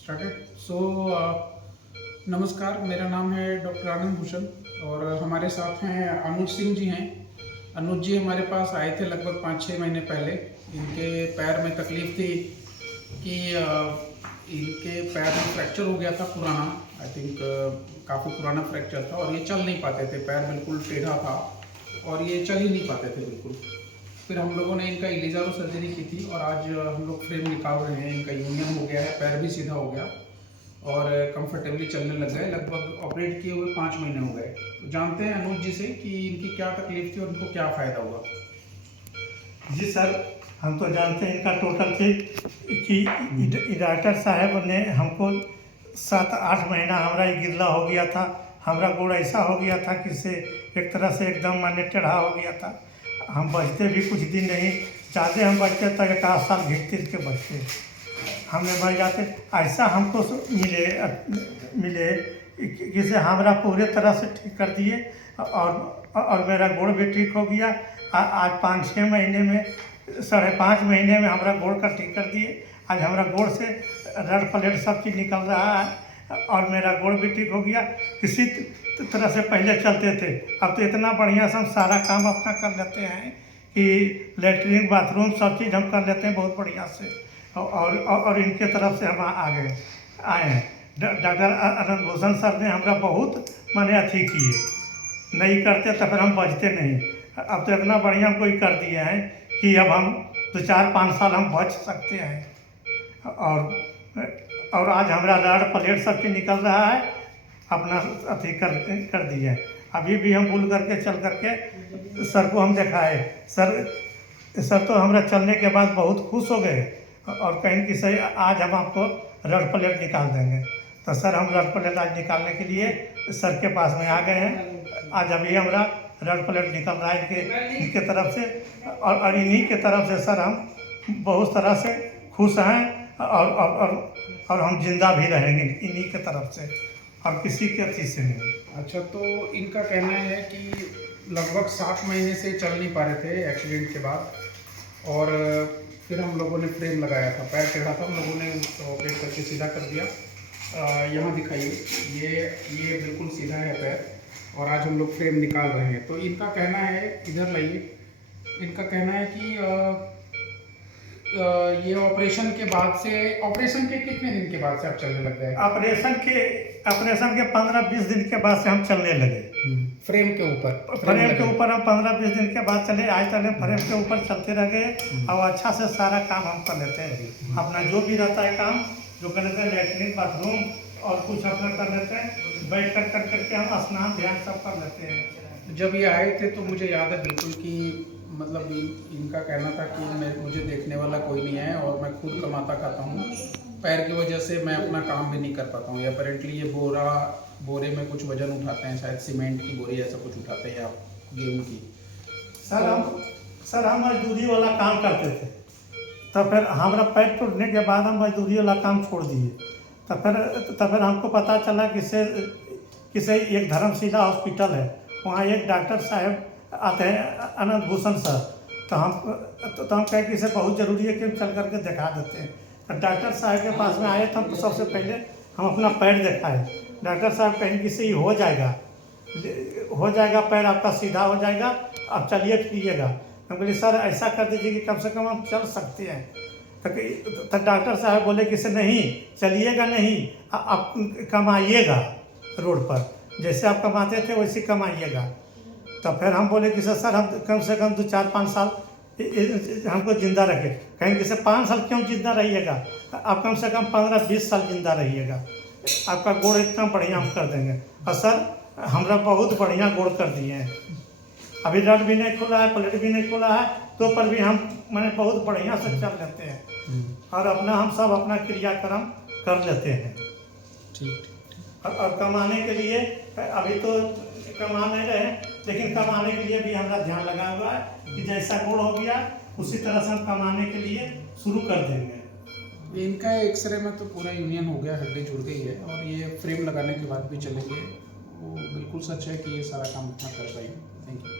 Started so नमस्कार, मेरा नाम है डॉक्टर आनंद भूषण और हमारे साथ हैं अनुज सिंह जी हैं। अनुज जी हमारे पास आए थे लगभग 5-6 महीने पहले। इनके पैर में तकलीफ थी कि इनके पैर में फ्रैक्चर हो गया था पुराना। आई थिंक काफ़ी पुराना फ्रैक्चर था और ये चल नहीं पाते थे, पैर बिल्कुल टेढ़ा था और ये चल ही नहीं पाते थे बिल्कुल। फिर हम लोगों ने इनका इलीजारो सर्जरी की थी और आज हम लोग फ्रेम निकाल रहे हैं। इनका यूनियन हो गया है, पैर भी सीधा हो गया और कंफर्टेबली चलने लग गए। लगभग ऑपरेट किए हुए 5 महीने हो गए। तो जानते हैं अनुज जी से कि इनकी क्या तकलीफ थी और इनको क्या फ़ायदा हुआ। जी सर, हम तो जानते हैं इनका टोटल थी कि डॉक्टर साहब ने हमको 7-8 महीना हमारा ये गिरला हो गया था। हमारा गोड़ ऐसा हो गया था कि से एक तरह से एकदम माने टेढ़ा हो गया था। हम बचते भी कुछ दिन नहीं, ज़्यादा हम बचते तो 1 साल घिर के बचते, हमने मर जाते। ऐसा हमको मिले किसे हमारा पूरे तरह से ठीक कर दिए और मेरा गोड़ भी ठीक हो गया। आज 5-6 महीने में 5.5 महीने में हमारा गोड़ का ठीक कर दिए। आज हमारा गोड़ से रड प्लेट सब चीज़ निकल रहा है और मेरा गोड़ भी ठीक हो गया। किसी तरह से पहले चलते थे, अब तो इतना बढ़िया से हम सारा काम अपना कर लेते हैं कि लेटरिन बाथरूम सब चीज़ हम कर लेते हैं बहुत बढ़िया से। और इनके तरफ से हम आए हैं। डॉक्टर आनंद भूषण सर ने हमारा बहुत माने अथी किए, नहीं करते तो फिर हम बचते नहीं। अब तो इतना बढ़िया हमको ही कर दिया है कि अब हम 2-4-5 साल हम बच सकते हैं। और आज हमारा रड प्लेट सब चीज़ निकल रहा है, अपना अथी कर दिया है। अभी भी हम भूल करके चल करके सर को हम दिखाए। सर तो हमारा चलने के बाद बहुत खुश हो गए और कहें कि सही आज हम आपको रड प्लेट निकाल देंगे। तो सर हम रड प्लेट आज निकालने के लिए सर के पास में आ गए हैं। आज अभी हमारा रड प्लेट निकल रहा है इनके तरफ से और इन्हीं के तरफ से सर हम बहुत तरह से खुश हैं और हम जिंदा भी रहेंगे इन्हीं के तरफ से और किसी के अथी से नहीं। अच्छा, तो इनका कहना है कि लगभग 7 महीने से चल नहीं पा रहे थे एक्सीडेंट के बाद और फिर हम लोगों ने फ्रेम लगाया था। पैर टेढ़ा था, हम लोगों ने उसको ऑपरेट करके सीधा कर दिया। यहाँ दिखाइए, ये बिल्कुल सीधा है पैर और आज हम लोग फ्रेम निकाल रहे हैं। तो इनका कहना है, इधर लाइए, इनका कहना है कि ये ऑपरेशन के बाद से, ऑपरेशन के कितने दिन के बाद से आप चलने लग गए? ऑपरेशन के 15-20 दिन के बाद से हम चलने लगे। फ्रेम के ऊपर हम 15-20 दिन के बाद चले आए, चले फ्रेम के ऊपर चलते रह गए और अच्छा से सारा काम हम कर लेते हैं। अपना जो भी रहता है काम जो कर लेते हैं, लेटरिन बाथरूम और कुछ अपना कर लेते हैं, बैठ कर करके हम स्नान ध्यान सब कर लेते हैं। जब ये आए थे तो मुझे याद है बिल्कुल कि मतलब इनका कहना था कि मुझे देखने वाला कोई नहीं है और मैं खुद कमाता खाता हूँ, पैर की वजह से मैं अपना काम भी नहीं कर पाता हूँ। अपेरेंटली ये बोरे में कुछ वजन उठाते हैं, शायद सीमेंट की बोरी ऐसा कुछ उठाते हैं या गेहूँ की। सर हम मजदूरी वाला काम करते थे, तो फिर हमारा पैर टूटने के बाद हम मजदूरी वाला काम छोड़ दिए। तो फिर हमको पता चला कि एक धर्मशिला हॉस्पिटल है, वहाँ एक डॉक्टर साहब आते हैं आनंद भूषण सर। तो हम कहें कि इसे बहुत ज़रूरी है कि हम चल करके दिखा देते हैं। तो डॉक्टर साहब के पास में आए तो हम सबसे पहले हम अपना पैर दिखाए। डॉक्टर साहब कहें कि इसे हो जाएगा, पैर आपका सीधा हो जाएगा, अब चलिए फिरिएगा। हम बोले सर ऐसा कर दीजिए कि कम से कम हम चल सकते हैं। तो डॉक्टर साहब बोले कि इसे नहीं चलिएगा, नहीं आप कमाइएगा, रोड पर जैसे आप कमाते थे वैसे कमाइएगा। तो फिर हम बोले कि सर हम कम से कम 2-4-5 साल हमको ज़िंदा रखें। कहेंगे कि सर 5 साल क्यों ज़िंदा रहिएगा, आप कम से कम 15-20 साल ज़िंदा रहिएगा, आपका गोड़ इतना बढ़िया हम कर देंगे। और सर हमारा बहुत बढ़िया गोड़ कर दिए हैं। अभी रड भी नहीं खुला है, प्लेट भी नहीं खुला है, तो पर भी हम मैंने बहुत बढ़िया से चल लेते हैं और हम सब अपना क्रियाक्रम कर लेते हैं। ठीक। और कमाने के लिए अभी तो कमा नहीं रहे, लेकिन कमाने के लिए भी हमारा ध्यान लगा हुआ है कि जैसा गोड़ हो गया उसी तरह से हम कमाने के लिए शुरू कर देंगे। इनका एक्सरे में तो पूरा यूनियन हो गया, हड्डी जुड़ गई है और ये फ्रेम लगाने के बाद भी चलेंगे। वो बिल्कुल सच है कि ये सारा काम अपना कर पाएंगे। Thank you.